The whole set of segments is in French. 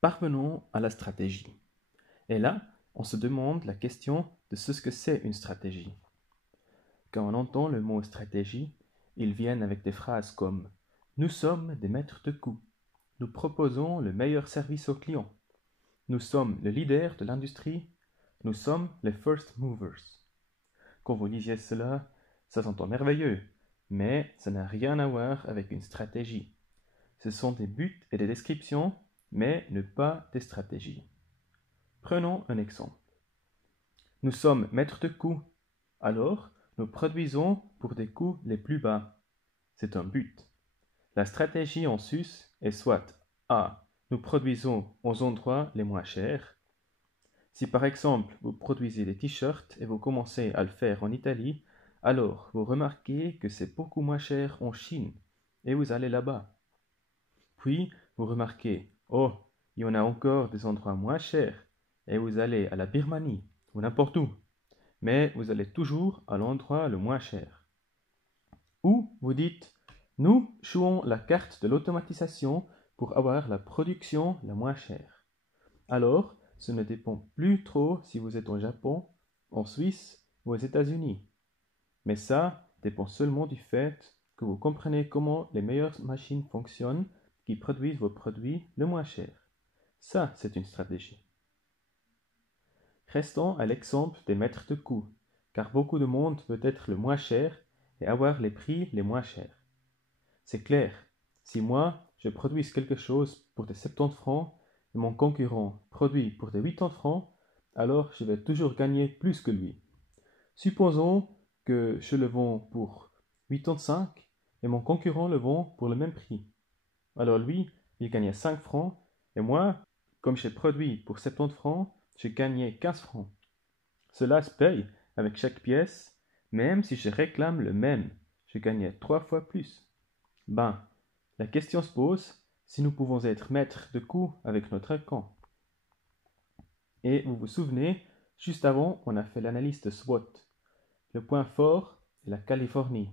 Parvenons à la stratégie. Et là, on se demande la question de ce que c'est une stratégie. Quand on entend le mot stratégie, ils viennent avec des phrases comme « Nous sommes des maîtres de coûts. Nous proposons le meilleur service aux clients. Nous sommes le leader de l'industrie. Nous sommes les first movers. » Quand vous disiez cela, ça s'entend merveilleux, mais ça n'a rien à voir avec une stratégie. Ce sont des buts et des descriptions, mais ne pas des stratégies. Prenons un exemple. Nous sommes maîtres de coûts, alors nous produisons pour des coûts les plus bas. C'est un but. La stratégie en sus est soit A. Nous produisons aux endroits les moins chers. Si par exemple vous produisez des t-shirts et vous commencez à le faire en Italie, alors vous remarquez que c'est beaucoup moins cher en Chine et vous allez là-bas. Puis vous remarquez, oh, il y en a encore des endroits moins chers et vous allez à la Birmanie ou n'importe où, mais vous allez toujours à l'endroit le moins cher. Ou vous dites, nous jouons la carte de l'automatisation pour avoir la production la moins chère. Alors, ce ne dépend plus trop si vous êtes au Japon, en Suisse ou aux États-Unis. Mais ça dépend seulement du fait que vous comprenez comment les meilleures machines fonctionnent qui produisent vos produits le moins cher. Ça, c'est une stratégie. Restons à l'exemple des maîtres de coûts, car beaucoup de monde veut être le moins cher et avoir les prix les moins chers. C'est clair, si moi, je produis quelque chose pour des 70 francs et mon concurrent produit pour des 80 francs, alors je vais toujours gagner plus que lui. Supposons que je le vends pour 85 et mon concurrent le vend pour le même prix. Alors lui, il gagnait 5 francs et moi, comme j'ai produit pour 70 francs, j'ai gagné 15 francs. Cela se paye avec chaque pièce, même si je réclame le même, je gagnais 3 fois plus. Ben, la question se pose si nous pouvons être maîtres de coûts avec notre camp. Et vous vous souvenez, juste avant, on a fait l'analyse de SWOT. Le point fort est la Californie,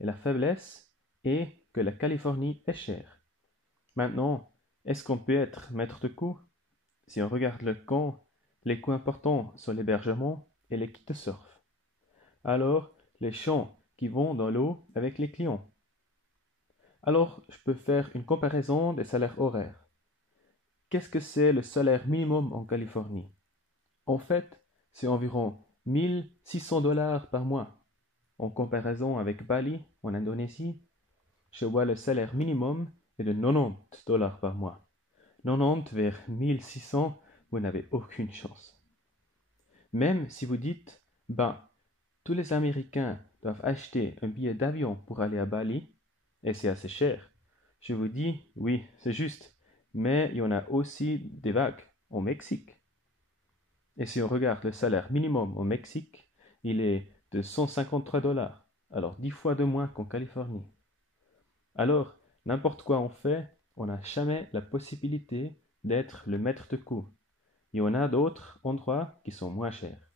et la faiblesse est que la Californie est chère. Maintenant, est-ce qu'on peut être maître de coûts? Si on regarde le camp, les coûts importants sont l'hébergement et les kits de surf. Alors, les champs qui vont dans l'eau avec les clients. Alors, je peux faire une comparaison des salaires horaires. Qu'est-ce que c'est le salaire minimum en Californie? En fait, c'est environ 1600 dollars par mois. En comparaison avec Bali, en Indonésie, je vois le salaire minimum est de 90 dollars par mois. 90 vers 1600, vous n'avez aucune chance. Même si vous dites, ben, tous les Américains doivent acheter un billet d'avion pour aller à Bali, et c'est assez cher. Je vous dis, oui, c'est juste, mais il y en a aussi des vagues au Mexique. Et si on regarde le salaire minimum au Mexique, il est de 153 dollars, alors 10 fois de moins qu'en Californie. Alors, n'importe quoi on fait, on n'a jamais la possibilité d'être le maître de coût. Il y en a d'autres endroits qui sont moins chers.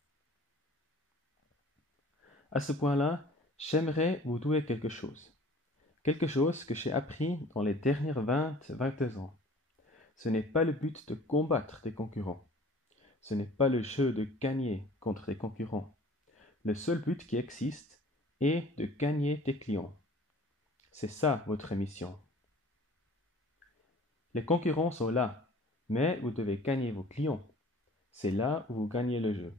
À ce point-là, j'aimerais vous douer quelque chose. Quelque chose que j'ai appris dans les dernières 22 ans. Ce n'est pas le but de combattre des concurrents. Ce n'est pas le jeu de gagner contre les concurrents. Le seul but qui existe est de gagner tes clients. C'est ça votre mission. Les concurrents sont là, mais vous devez gagner vos clients. C'est là où vous gagnez le jeu.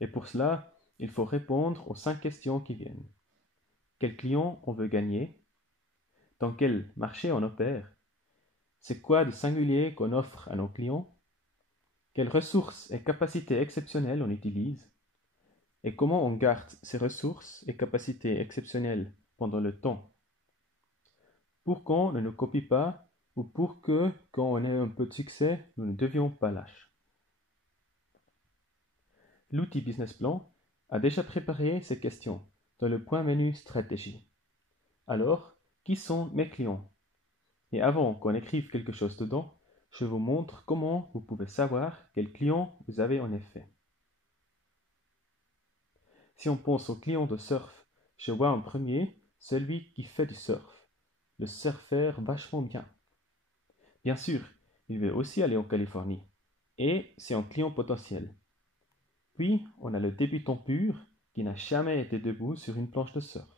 Et pour cela, il faut répondre aux 5 questions qui viennent. Quel client on veut gagner? Dans quel marché on opère? C'est quoi de singulier qu'on offre à nos clients? Quelles ressources et capacités exceptionnelles on utilise? Et comment on garde ces ressources et capacités exceptionnelles pendant le temps? Pour qu'on ne nous copie pas ou pour que, quand on ait un peu de succès, nous ne devions pas lâches. L'outil Business Plan a déjà préparé ces questions dans le point menu Stratégie. Alors, qui sont mes clients? Et avant qu'on écrive quelque chose dedans, je vous montre comment vous pouvez savoir quel client vous avez en effet. Si on pense au client de surf, je vois en premier celui qui fait du surf, le surfeur vachement bien. Bien sûr, il veut aussi aller en Californie. Et c'est un client potentiel. Puis, on a le débutant pur qui n'a jamais été debout sur une planche de surf.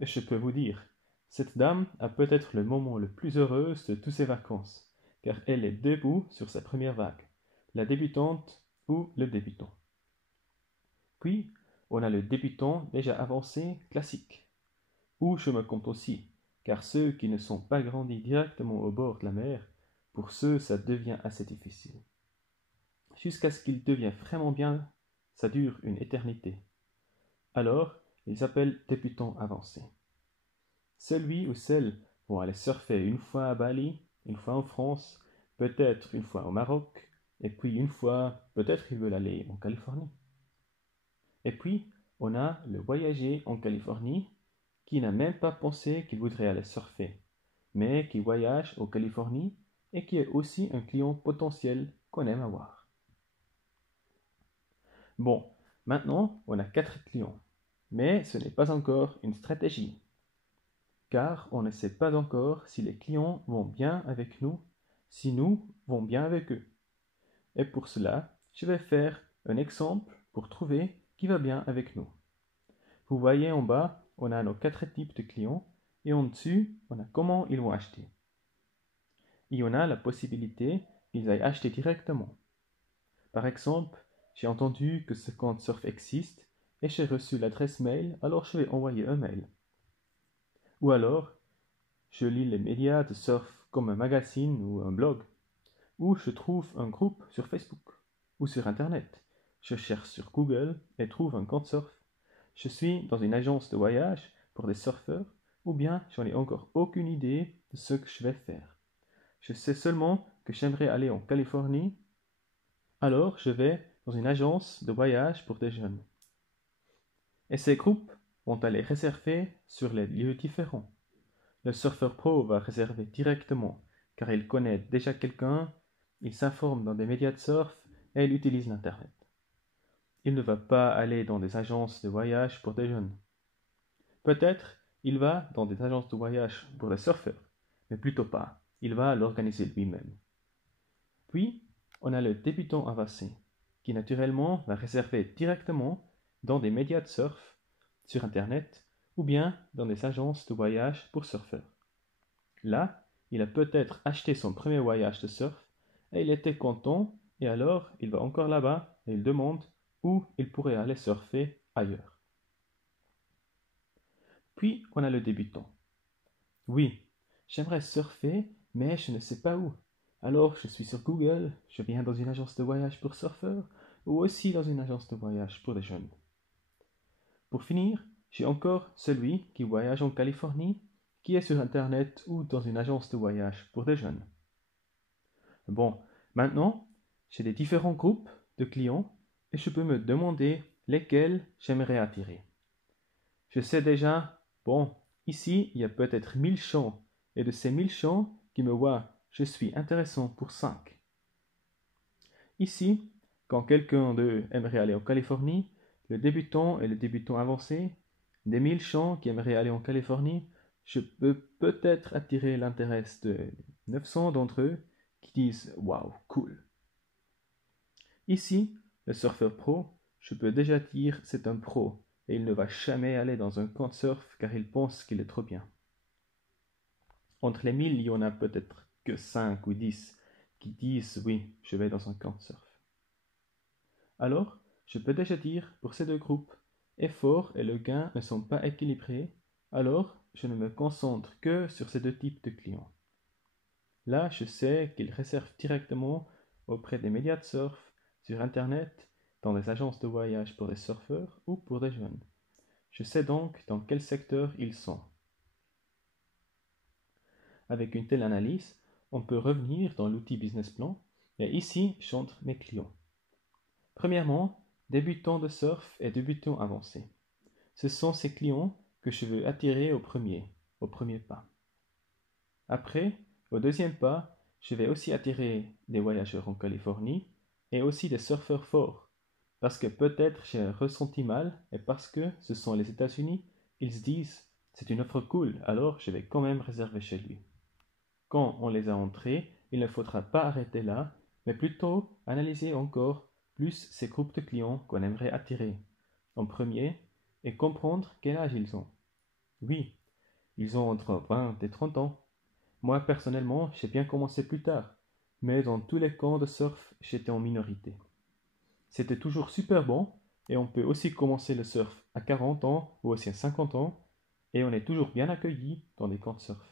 Et je peux vous dire, cette dame a peut-être le moment le plus heureux de toutes ses vacances, car elle est debout sur sa première vague, la débutante ou le débutant. Puis, on a le débutant déjà avancé classique, où je me compte aussi, car ceux qui ne sont pas grandis directement au bord de la mer, pour ceux ça devient assez difficile. Jusqu'à ce qu'ils deviennent vraiment bien, ça dure une éternité. Alors, ils s'appellent débutants avancés. Celui ou celle vont aller surfer une fois à Bali, une fois en France, peut-être une fois au Maroc, et puis une fois, peut-être ils veulent aller en Californie. Et puis, on a le voyager en Californie qui n'a même pas pensé qu'il voudrait aller surfer, mais qui voyage en Californie et qui est aussi un client potentiel qu'on aime avoir. Bon, maintenant, on a 4 clients, mais ce n'est pas encore une stratégie, car on ne sait pas encore si les clients vont bien avec nous, si nous vont bien avec eux. Et pour cela, je vais faire un exemple pour trouver qui va bien avec nous. Vous voyez en bas, on a nos 4 types de clients et en dessus, on a comment ils vont acheter. Et on a la possibilité qu'ils aillent acheter directement. Par exemple, j'ai entendu que ce compte surf existe et j'ai reçu l'adresse mail, alors je vais envoyer un mail. Ou alors, je lis les médias de surf comme un magazine ou un blog, ou je trouve un groupe sur Facebook ou sur Internet. Je cherche sur Google et trouve un compte surf. Je suis dans une agence de voyage pour des surfeurs, ou bien j'en ai encore aucune idée de ce que je vais faire. Je sais seulement que j'aimerais aller en Californie, alors je vais dans une agence de voyage pour des jeunes. Et ces groupes vont aller réserver sur les lieux différents. Le surfeur pro va réserver directement, car il connaît déjà quelqu'un, il s'informe dans des médias de surf et il utilise l'Internet. Il ne va pas aller dans des agences de voyage pour des jeunes. Peut-être il va dans des agences de voyage pour des surfeurs, mais plutôt pas. Il va l'organiser lui-même. Puis, on a le débutant avancé, qui naturellement va réserver directement dans des médias de surf, sur Internet, ou bien dans des agences de voyage pour surfeurs. Là, il a peut-être acheté son premier voyage de surf, et il était content, et alors il va encore là-bas, et il demande où il pourrait aller surfer ailleurs. Puis, on a le débutant. Oui, j'aimerais surfer, mais je ne sais pas où. Alors, je suis sur Google, je viens dans une agence de voyage pour surfeurs, ou aussi dans une agence de voyage pour des jeunes. Pour finir, j'ai encore celui qui voyage en Californie, qui est sur Internet ou dans une agence de voyage pour des jeunes. Bon, maintenant, j'ai des différents groupes de clients et je peux me demander lesquels j'aimerais attirer. Je sais déjà, bon, ici, il y a peut-être 1000 champs, et de ces 1000 champs qui me voient, je suis intéressant pour 5. Ici, quand quelqu'un d'eux aimerait aller en Californie, le débutant et le débutant avancé, des 1000 champs qui aimeraient aller en Californie, je peux peut-être attirer l'intérêt de 900 d'entre eux qui disent « Waouh, cool ». Ici, le surfeur pro, je peux déjà dire c'est un pro, et il ne va jamais aller dans un camp de surf car il pense qu'il est trop bien. Entre les 1000, il y en a peut-être que 5 ou 10 qui disent oui, je vais dans un camp de surf. Alors, je peux déjà dire pour ces deux groupes, effort et le gain ne sont pas équilibrés, alors je ne me concentre que sur ces deux types de clients. Là, je sais qu'ils réservent directement auprès des médias de surf, sur Internet, dans des agences de voyage pour des surfeurs ou pour des jeunes. Je sais donc dans quel secteur ils sont. Avec une telle analyse, on peut revenir dans l'outil Business Plan et ici, j'entre mes clients. Premièrement, débutants de surf et débutants avancés. Ce sont ces clients que je veux attirer au premier pas. Après, au deuxième pas, je vais aussi attirer des voyageurs en Californie et aussi des surfeurs forts. Parce que peut-être j'ai ressenti mal et parce que ce sont les États-Unis, ils se disent c'est une offre cool, alors je vais quand même réserver chez lui. Quand on les a entrés, il ne faudra pas arrêter là, mais plutôt analyser encore plus ces groupes de clients qu'on aimerait attirer en premier et comprendre quel âge ils ont. Oui, ils ont entre 20 et 30 ans. Moi, personnellement, j'ai bien commencé plus tard, mais dans tous les camps de surf, j'étais en minorité. C'était toujours super bon, et on peut aussi commencer le surf à 40 ans ou aussi à 50 ans, et on est toujours bien accueilli dans les camps de surf.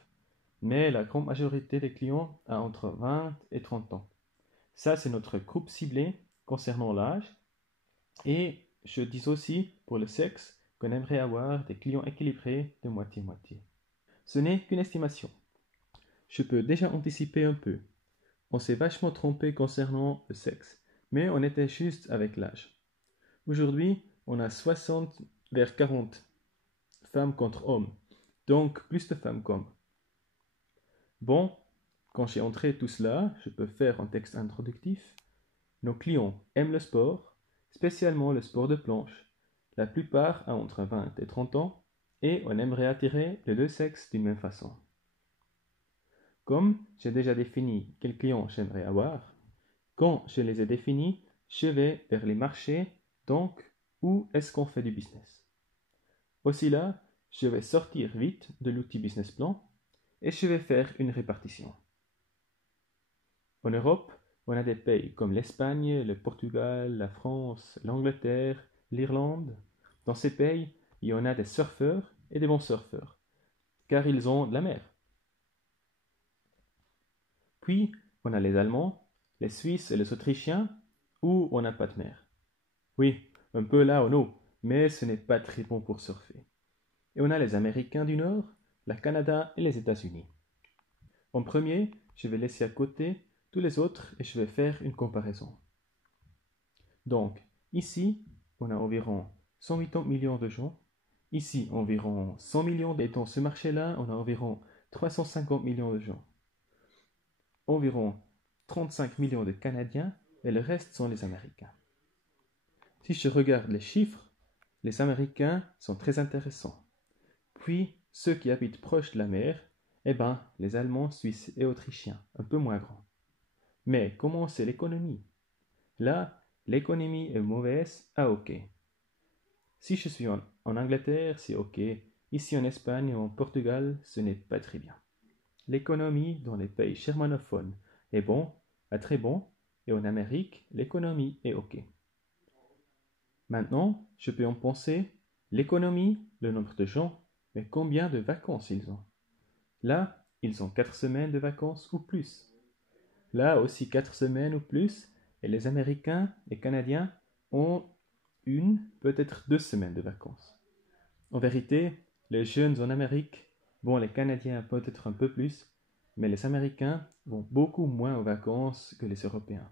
Mais la grande majorité des clients a entre 20 et 30 ans. Ça, c'est notre groupe ciblé concernant l'âge. Et je dis aussi pour le sexe qu'on aimerait avoir des clients équilibrés de moitié-moitié. Ce n'est qu'une estimation. Je peux déjà anticiper un peu. On s'est vachement trompé concernant le sexe, mais on était juste avec l'âge. Aujourd'hui, on a 60 vers 40 femmes contre hommes, donc plus de femmes qu'hommes. Bon, quand j'ai entré tout cela, je peux faire un texte introductif. Nos clients aiment le sport, spécialement le sport de planche. La plupart ont entre 20 et 30 ans, et on aimerait attirer les deux sexes d'une même façon. Comme j'ai déjà défini quels clients j'aimerais avoir, quand je les ai définis, je vais vers les marchés, donc où est-ce qu'on fait du business. Aussi là, je vais sortir vite de l'outil business plan et je vais faire une répartition. En Europe, on a des pays comme l'Espagne, le Portugal, la France, l'Angleterre, l'Irlande. Dans ces pays, il y en a des surfeurs et des bons surfeurs, car ils ont de la mer. Puis, on a les Allemands, les Suisses et les Autrichiens, où on n'a pas de mer. Oui, un peu là en eau, mais ce n'est pas très bon pour surfer. Et on a les Américains du Nord, le Canada et les États-Unis. En premier, je vais laisser à côté tous les autres et je vais faire une comparaison. Donc, ici, on a environ 180 millions de gens. Ici, environ 100 millions. Et dans ce marché-là, on a environ 350 millions de gens. Environ 35 millions de Canadiens et le reste sont les Américains. Si je regarde les chiffres, les Américains sont très intéressants. Puis, ceux qui habitent proche de la mer, les Allemands, Suisses et Autrichiens, un peu moins grands. Mais comment c'est l'économie? Là, l'économie est mauvaise à OK. Si je suis en Angleterre, c'est OK. Ici en Espagne ou en Portugal, ce n'est pas très bien. L'économie dans les pays germanophones est bon, à très bon, et en Amérique, l'économie est OK. Maintenant, je peux en penser, l'économie, le nombre de gens, mais combien de vacances ils ont? Là, ils ont 4 semaines de vacances ou plus. Là aussi 4 semaines ou plus, et les Américains et Canadiens ont une, peut-être 2 semaines de vacances. En vérité, les jeunes en Amérique, bon, les Canadiens peut-être un peu plus, mais les Américains vont beaucoup moins aux vacances que les Européens.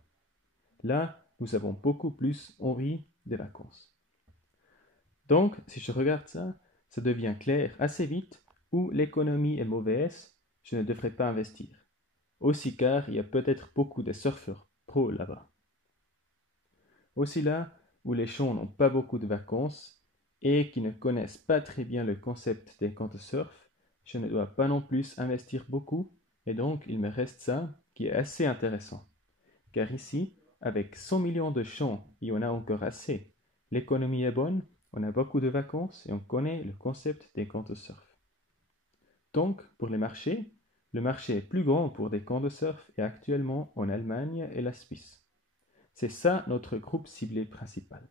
Là, nous avons beaucoup plus envie des vacances. Donc, si je regarde ça, ça devient clair assez vite où l'économie est mauvaise, je ne devrais pas investir. Aussi car il y a peut-être beaucoup de surfeurs pros là-bas. Aussi là où les gens n'ont pas beaucoup de vacances et qui ne connaissent pas très bien le concept des camps de surf, je ne dois pas non plus investir beaucoup et donc il me reste ça qui est assez intéressant. Car ici, avec 100 millions de champs, il y en a encore assez. L'économie est bonne, on a beaucoup de vacances et on connaît le concept des camps de surf. Donc, pour les marchés, le marché est plus grand pour des camps de surf et actuellement en Allemagne et la Suisse. C'est ça notre groupe ciblé principal.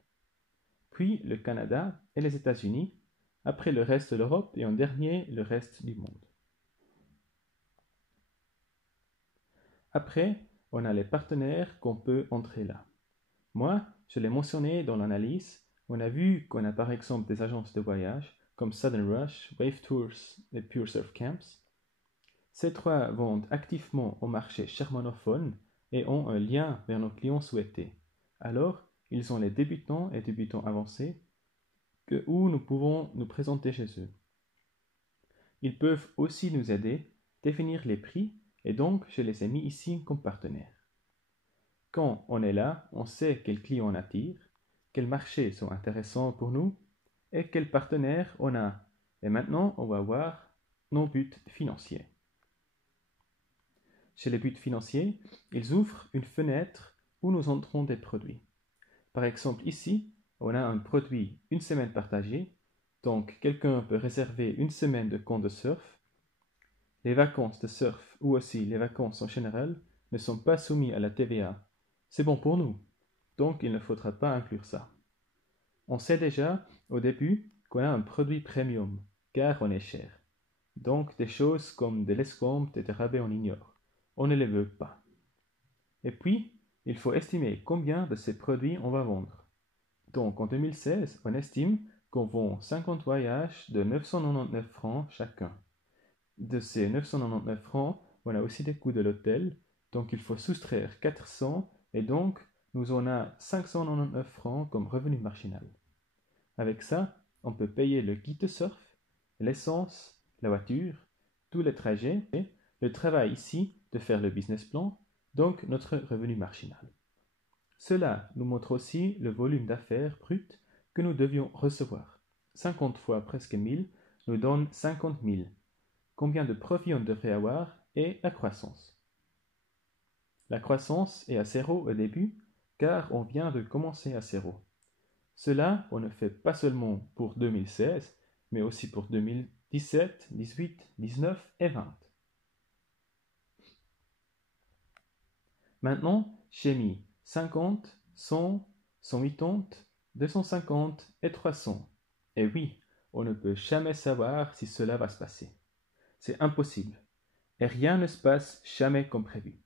Puis le Canada et les États-Unis, après le reste de l'Europe et en dernier le reste du monde. Après, on a les partenaires qu'on peut entrer là. Moi, je l'ai mentionné dans l'analyse, on a vu qu'on a par exemple des agences de voyage comme Southern Rush, Wave Tours et Pure Surf Camps. Ces trois vendent activement au marché germanophone et ont un lien vers nos clients souhaités. Alors, ils ont les débutants et débutants avancés où nous pouvons nous présenter chez eux. Ils peuvent aussi nous aider, définir les prix et donc je les ai mis ici comme partenaires. Quand on est là, on sait quels clients on attire, quels marchés sont intéressants pour nous et quels partenaires on a. Et maintenant, on va voir nos buts financiers. chez les buts financiers, ils ouvrent une fenêtre où nous entrons des produits. Par exemple, ici, on a un produit une semaine partagée, donc quelqu'un peut réserver une semaine de camp de surf. Les vacances de surf ou aussi les vacances en général ne sont pas soumises à la TVA. C'est bon pour nous, donc il ne faudra pas inclure ça. On sait déjà au début qu'on a un produit premium, car on est cher. Donc des choses comme de l'escompte et des rabais on ignore. On ne les veut pas. Et puis, il faut estimer combien de ces produits on va vendre. Donc en 2016, on estime qu'on vend 50 voyages de 999 francs chacun. De ces 999 francs, on a aussi des coûts de l'hôtel, donc il faut soustraire 400 et donc nous en a 599 francs comme revenu marginal. Avec ça, on peut payer le kit de surf, l'essence, la voiture, tous les trajets et le travail ici de faire le business plan, donc notre revenu marginal. Cela nous montre aussi le volume d'affaires brut que nous devions recevoir. 50 fois presque 1000 nous donne 50 000. Combien de profit on devrait avoir et la croissance. La croissance est à zéro au début car on vient de commencer à zéro. Cela, on ne fait pas seulement pour 2016, mais aussi pour 2017, 18, 19 et 20. Maintenant, j'ai mis 50, 100, 180, 250 et 300. Et oui, on ne peut jamais savoir si cela va se passer. C'est impossible. Et rien ne se passe jamais comme prévu.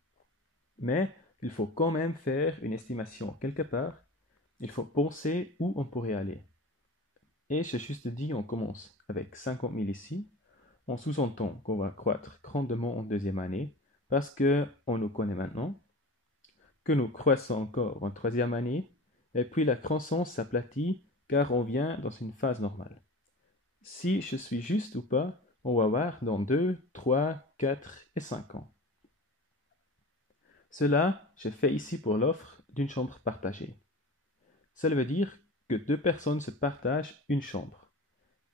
Mais il faut quand même faire une estimation quelque part. Il faut penser où on pourrait aller. Et j'ai juste dit, on commence avec 50 000 ici. On sous-entend qu'on va croître grandement en deuxième année parce qu'on nous connaît maintenant, que nous croissons encore en troisième année, et puis la croissance s'aplatit car on vient dans une phase normale. Si je suis juste ou pas, on va voir dans 2, 3, 4 et 5 ans. Cela, je fais ici pour l'offre d'une chambre partagée. Cela veut dire que 2 personnes se partagent une chambre.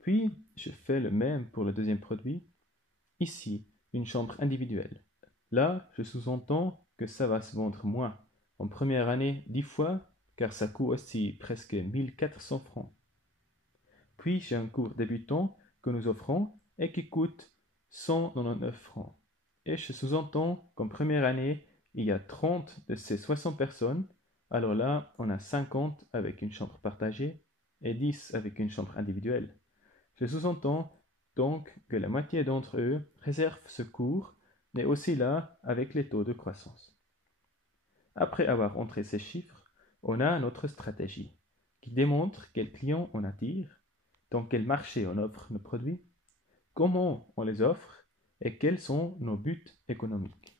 Puis, je fais le même pour le deuxième produit. Ici, une chambre individuelle. Là, je sous-entends que ça va se vendre moins. En première année, 10 fois, car ça coûte aussi presque 1400 francs. Puis, j'ai un cours débutant que nous offrons et qui coûte 199 francs. Et je sous-entends qu'en première année, il y a 30 de ces 60 personnes. Alors là, on a 50 avec une chambre partagée et 10 avec une chambre individuelle. Je sous-entends donc que la moitié d'entre eux réservent ce cours, mais aussi là avec les taux de croissance. Après avoir entré ces chiffres, on a notre stratégie qui démontre quels clients on attire, dans quel marché on offre nos produits, comment on les offre et quels sont nos buts économiques.